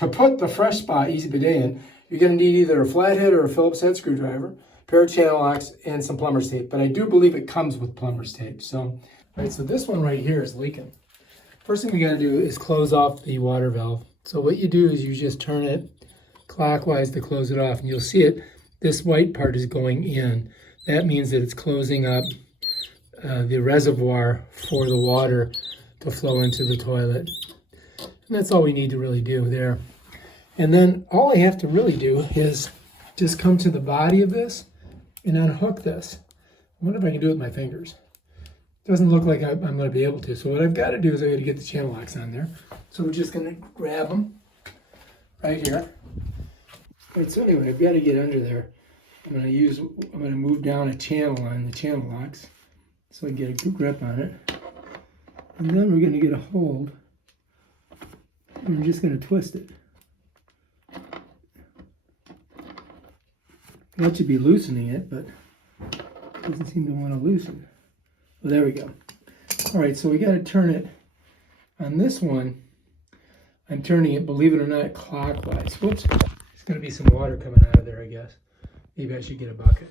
To put the Fresh Spa Easy Bidet in, you're going to need either a flathead or a Phillips head screwdriver, a pair of channel locks, and some plumber's tape. But I do believe it comes with plumber's tape. So this one right here is leaking. First thing we got to do is close off the water valve. So what you do is you just turn it clockwise to close it off, and you'll see it. This white part is going in. That means that it's closing up the reservoir for the water to flow into the toilet. And that's all we need to really do there. And then all I have to really do is just come to the body of this and unhook this. I wonder if I can do it with my fingers. Doesn't look like I'm going to be able to. So what I've got to do is I've got to get the channel locks on there. So we're just going to grab them right here. Right, so anyway, I've got to get under there. I'm going to move down a channel on the channel locks so I can get a good grip on it. And then we're going to get a hold. And we're just going to twist it. That should be loosening it, but it doesn't seem to want to loosen. Well, there we go. All right, so we got to turn it. On this one, I'm turning it, believe it or not, clockwise. Whoops. There's going to be some water coming out of there, I guess. Maybe I should get a bucket.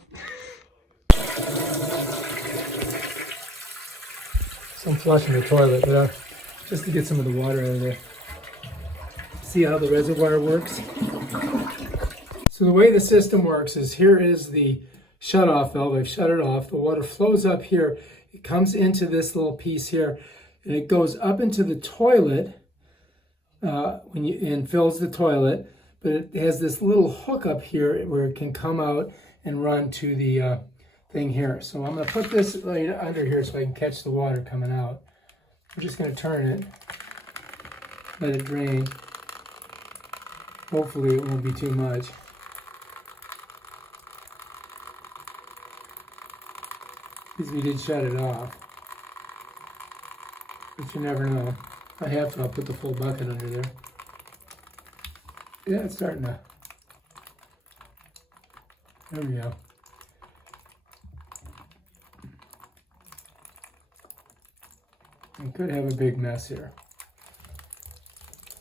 So I'm flushing the toilet, but just to get some of the water out of there. See how the reservoir works? So the way the system works is here is the shut-off valve. I've shut it off. The water flows up here. It comes into this little piece here, and it goes up into the toilet and fills the toilet. But it has this little hook up here where it can come out and run to the thing here. So I'm going to put this right under here so I can catch the water coming out. We're just going to turn it, let it drain. Hopefully it won't be too much. Because we did shut it off. But you never know. If I have to, I'll put the full bucket under there. Yeah, it's starting to. There we go. I could have a big mess here.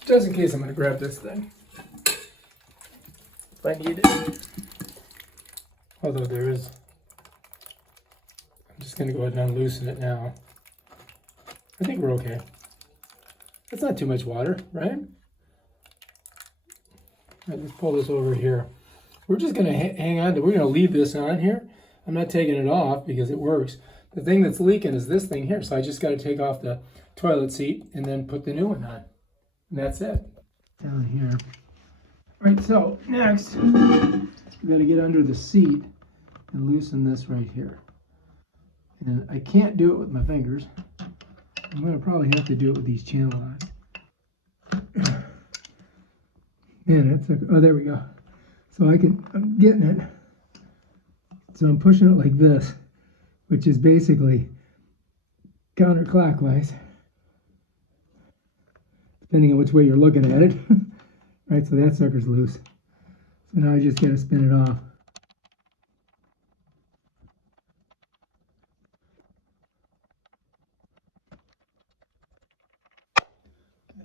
Just in case, I'm going to grab this thing. If I need it. Although there is. I'm just going to go ahead and unloosen it now. I think we're okay. That's not too much water, right? Let's pull this over here. We're just going to hang on to, we're going to leave this on here. I'm not taking it off because it works. The thing that's leaking is this thing here. So I just got to take off the toilet seat and then put the new one on. And that's it. Down here. All right, so next, we got to get under the seat and loosen this right here. And I can't do it with my fingers. I'm going to probably have to do it with these channel locks. Yeah, oh, there we go. So I'm getting it. So I'm pushing it like this, which is basically counterclockwise, depending on which way you're looking at it. Right, so that sucker's loose. So now I just got to spin it off.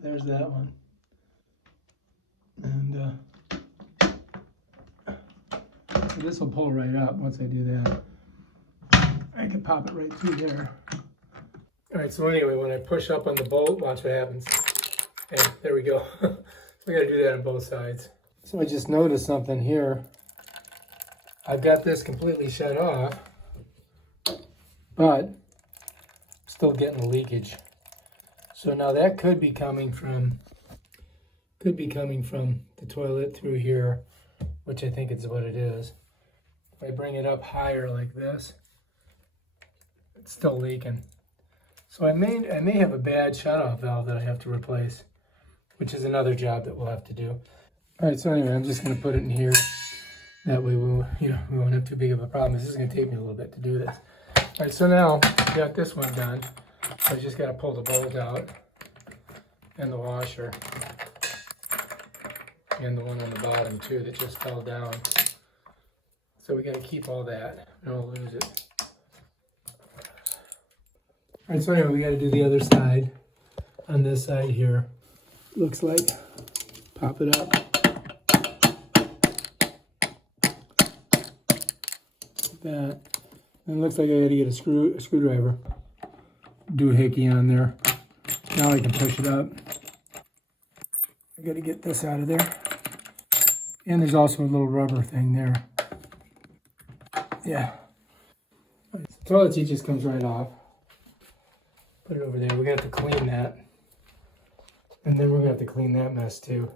There's that one. And so this will pull right up once I do that. I can pop it right through there. All right, so anyway, when I push up on the bolt, watch what happens. And there we go. So we got to do that on both sides. So I just noticed something here. I've got this completely shut off, but I'm still getting the leakage. So now that could be coming from the toilet through here, which I think is what it is. If I bring it up higher like this, it's still leaking. So I may have a bad shutoff valve that I have to replace, which is another job that we'll have to do. All right, so anyway, I'm just going to put it in here. That way we won't have too big of a problem. This is going to take me a little bit to do this. All right, so now we got this one done. So I just got to pull the bolt out and the washer. And the one on the bottom too that just fell down. So we got to keep all that. Don't lose it. All right, so anyway, we got to do the other side on this side here. Looks like Pop it up. Like that. And it looks like I gotta get a screwdriver. Doohickey on there. Now I can push it up. I gotta get this out of there. And there's also a little rubber thing there. Yeah. The toilet seat just comes right off. Put it over there. We're gonna have to clean that. And then we're gonna have to clean that mess too.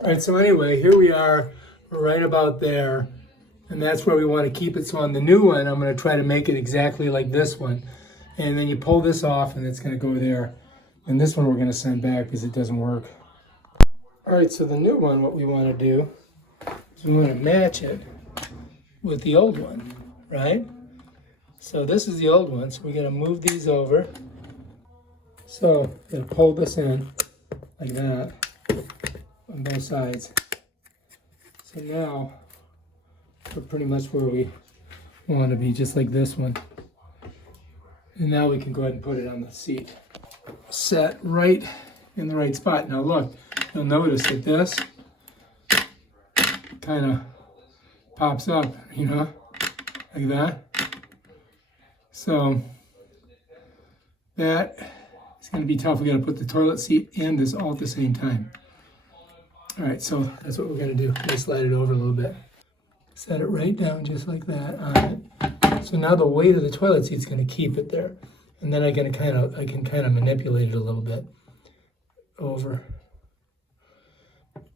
All right, so anyway, here we are. We're right about there. And that's where we want to keep it. So on the new one, I'm gonna try to make it exactly like this one. And then you pull this off and it's gonna go there. And this one we're gonna send back because it doesn't work. All right, so the new one, what we wanna do is we wanna match it with the old one, right? So this is the old one, so we're gonna move these over. So we're gonna pull this in like that on both sides. So now we're pretty much where we want to be, just like this one. And now we can go ahead and put it on the seat. Set right in the right spot. Now look, you'll notice that this kind of pops up, you know, like that. So that is going to be tough. We got to put the toilet seat and this all at the same time. All right, so that's what we're going to do. Let's slide it over a little bit. Set it right down just like that on it. So now the weight of the toilet seat is going to keep it there. And then I can kind of manipulate it a little bit over.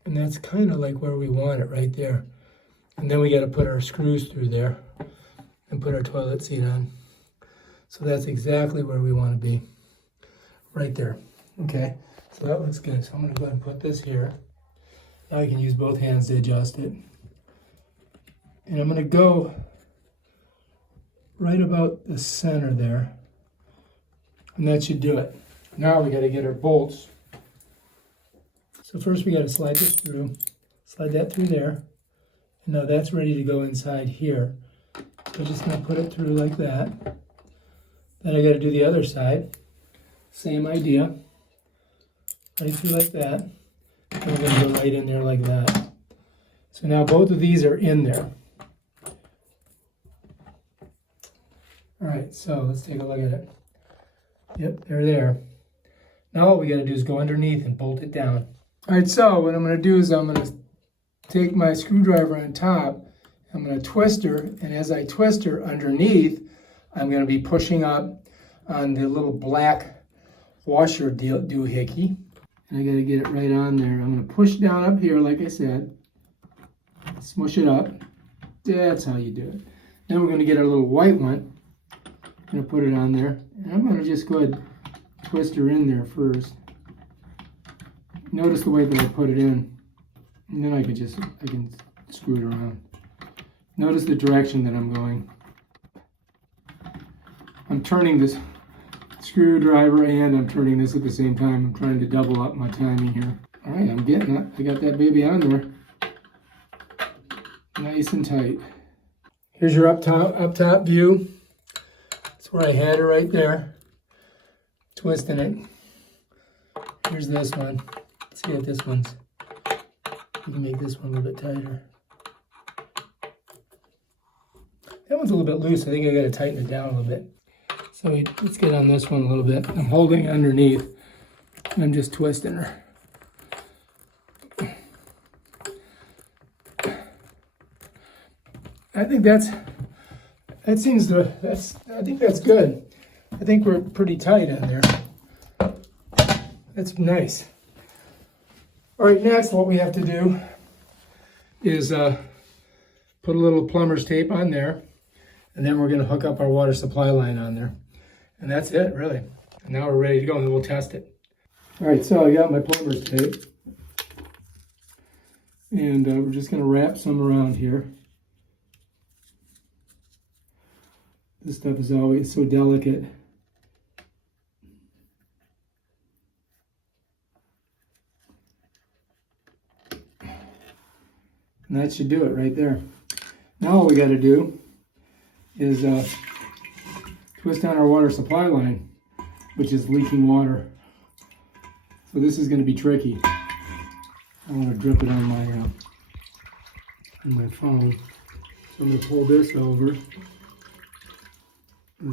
And that's kind of like where we want it, right there. And then we got to put our screws through there and put our toilet seat on. So that's exactly where we want to be, right there. Okay, so that looks good. So I'm going to go ahead and put this here. Now I can use both hands to adjust it. And I'm going to go right about the center there. And that should do it. Now we got to get our bolts. So first we got to slide this through. Slide that through there. And now that's ready to go inside here. So I'm just going to put it through like that. Then I got to do the other side. Same idea. Right through like that. And we're going to go right in there like that. So now both of these are in there. All right, so let's take a look at it. Yep, they're there. Now all we got to do is go underneath and bolt it down. All right, so what I'm going to do is I'm going to take my screwdriver on top. I'm going to twist her, and as I twist her underneath, I'm going to be pushing up on the little black washer doohickey. And I got to get it right on there. I'm going to push down up here, like I said. Smush it up. That's how you do it. Then we're going to get our little white one. I'm going to put it on there. And I'm going to just go ahead and twist her in there first. Notice the way that I put it in. And then I can screw it around. Notice the direction that I'm going. I'm turning this screwdriver and I'm turning this at the same time. I'm trying to double up my timing here. All right, I'm getting it. I got that baby on there. Nice and tight. Here's your up top view. That's where I had her right there. Twisting it. Here's this one. Let's see if this one's, you can make this one a little bit tighter. That one's a little bit loose. I think I got to tighten it down a little bit. So let's get on this one a little bit. I'm holding underneath and I'm just twisting her. I think that's good. I think we're pretty tight on there. That's nice. All right, next what we have to do is put a little plumber's tape on there, and then we're going to hook up our water supply line on there. And that's it, really. And now we're ready to go, and then we'll test it. All right, so I got my plumber's tape. And we're just going to wrap some around here. This stuff is always so delicate. And that should do it right there. Now all we got to do is twist on our water supply line, which is leaking water. So this is going to be tricky. I'm going to drip it on my phone. So I'm going to pull this over.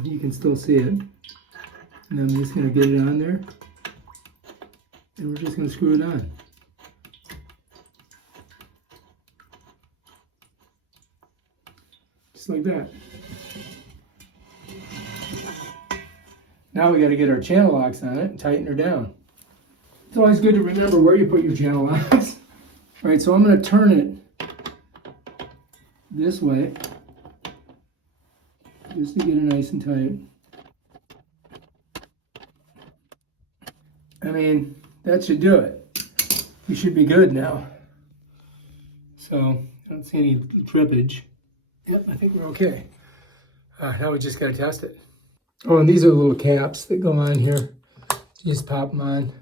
You can still see it. And I'm just going to get it on there. And we're just going to screw it on. Just like that. Now we got to get our channel locks on it and tighten her down. It's always good to remember where you put your channel locks. All right, so I'm going to turn it this way just to get it nice and tight. I mean, that should do it. We should be good now. So I don't see any trippage. Yep, I think we're okay. Now we just got to test it. Oh, and these are the little caps that go on here. You just pop them on.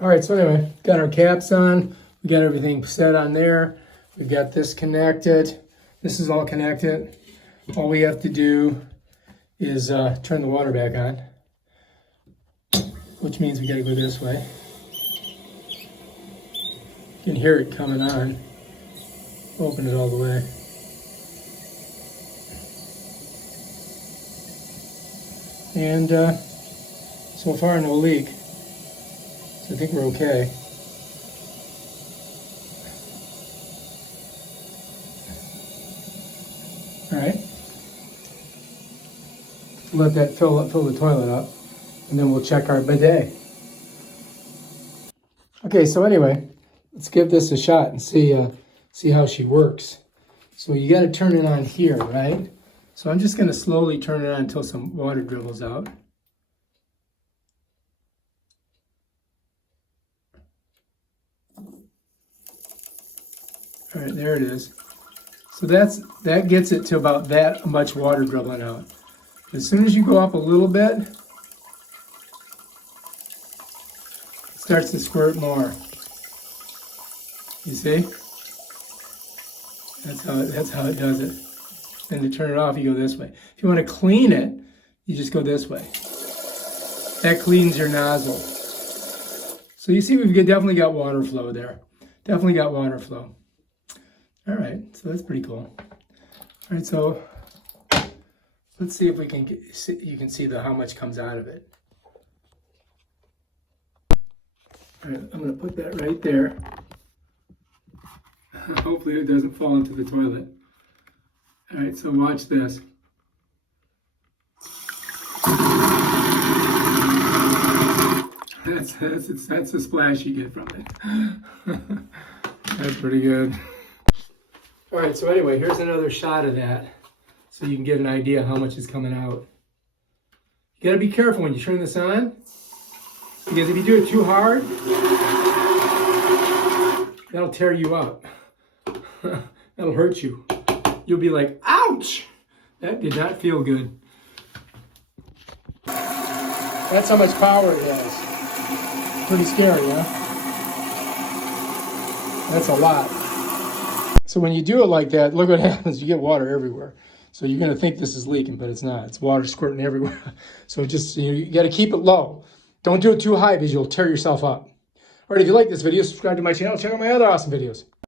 All right, so anyway, got our caps on. We got everything set on there. We got this connected. This is all connected. All we have to do is turn the water back on, which means we got to go this way. You can hear it coming on. Open it all the way. And so far no leak, so I think we're okay. All right, let that fill the toilet up, and then we'll check our bidet. Okay, so anyway, let's give this a shot and see how she works. So you got to turn it on here, right? So I'm just going to slowly turn it on until some water dribbles out. All right, there it is. So that gets it to about that much water dribbling out. As soon as you go up a little bit, it starts to squirt more. You see? That's how it does it. And to turn it off, you go this way. If you want to clean it, you just go this way. That cleans your nozzle. So you see we've definitely got water flow there. Definitely got water flow. All right, so that's pretty cool. All right, so let's see if we can you can see how much comes out of it. All right, I'm going to put that right there. Hopefully it doesn't fall into the toilet. All right, so watch this. That's the splash you get from it. That's pretty good. All right, so anyway, here's another shot of that so you can get an idea how much is coming out. You gotta be careful when you turn this on, because if you do it too hard, that'll tear you up. That'll hurt you. You'll be like, ouch! That did not feel good. That's how much power it has. Pretty scary, huh? That's a lot. So when you do it like that, look what happens. You get water everywhere. So you're going to think this is leaking, but it's not. It's water squirting everywhere. So just, you got to keep it low. Don't do it too high because you'll tear yourself up. All right, if you like this video, subscribe to my channel. Check out my other awesome videos.